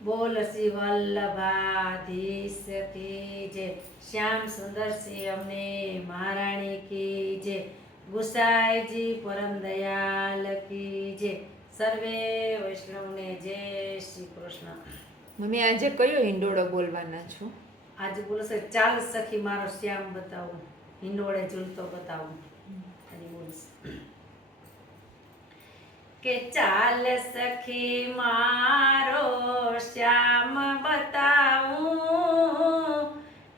બોલ શ્રી વલ્લભાધીશ કી જય, શ્યામ સુંદર શ્રી અમને મહારાણી કી જય, ગુસાઈજી પરમ દયાલ કી જય, સર્વે વૈષ્ણવને જય શ્રી કૃષ્ણ. મમ્મી આજે કયો હિંડોળો બોલવાના છો? આજે બોલશે ચાલ સખી મારો શ્યામ બતાવું, હિંડોળે ઝૂલતો બતાવું. અને બોલશે કે ચાલ સખી મારો શ્યામ બતાવું,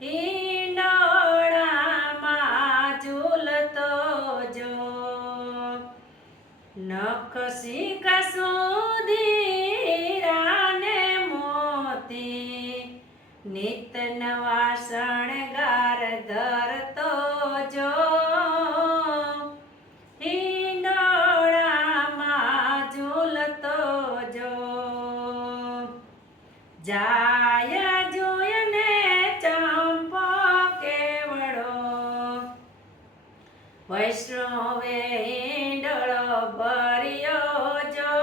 હિંડોળામાં ઝૂલતો જો, નખ શીખ સુધી રાને મોતી, નિત નવા શણગાર ધરતો જો, જાય જોયને ચંપો કેવડો, વૈષ્ણવે હિંડોળો ભર્યો જો,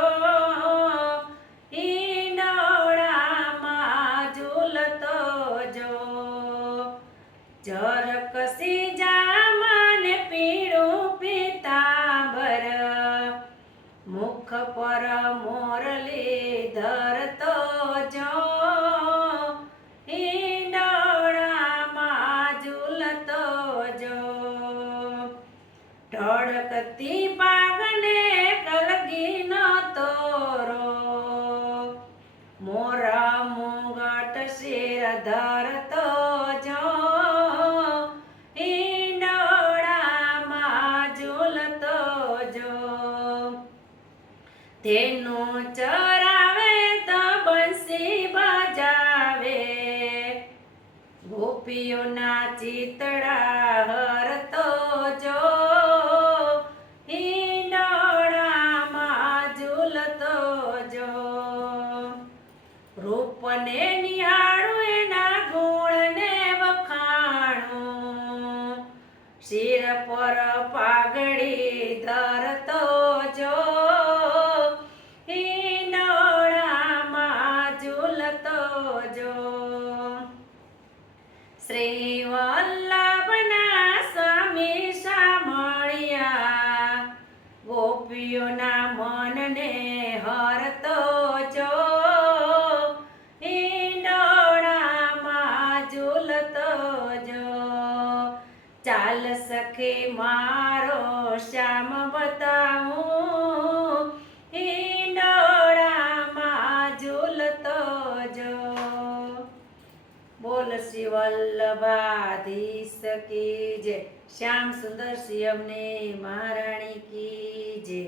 હિંડોળામાં ઝૂલતો જો, ચરકસી જામને પીળું પીતાંબર, મુખ પર મોરલી ધરતો જો, હિંડોળામાં ઝૂલતો જો, ઢળકતી પાગને કલગીનો તોરો, મોરા મુંગટ શિર ધરતો જો, હિંડોળામાં ઝૂલતો જો, તેનું ચરાવે તો બંસી બજાવે, ગોપીઓના ચિતડા હરતો જો, હિંડોળામાં ઝૂલતો જો, રૂપને નિહાળું એના ગુણને વખાણું, શિર પર પાઘડી ધરતો જો, શ્રી વલ્લભના સ્વામી સામળિયા, ગોપીઓના મનને હરતો જો, હિંડોળામાં ઝૂલતો જો, ચાલ સખી મારો શ્યામ બતાવું, હિંડોળામાં ઝૂલતો જો. બોલ શ્રી વલ્લભાધીશ કી જય, શ્યામ સુંદર શ્રી અમને મહારાણી કી જય.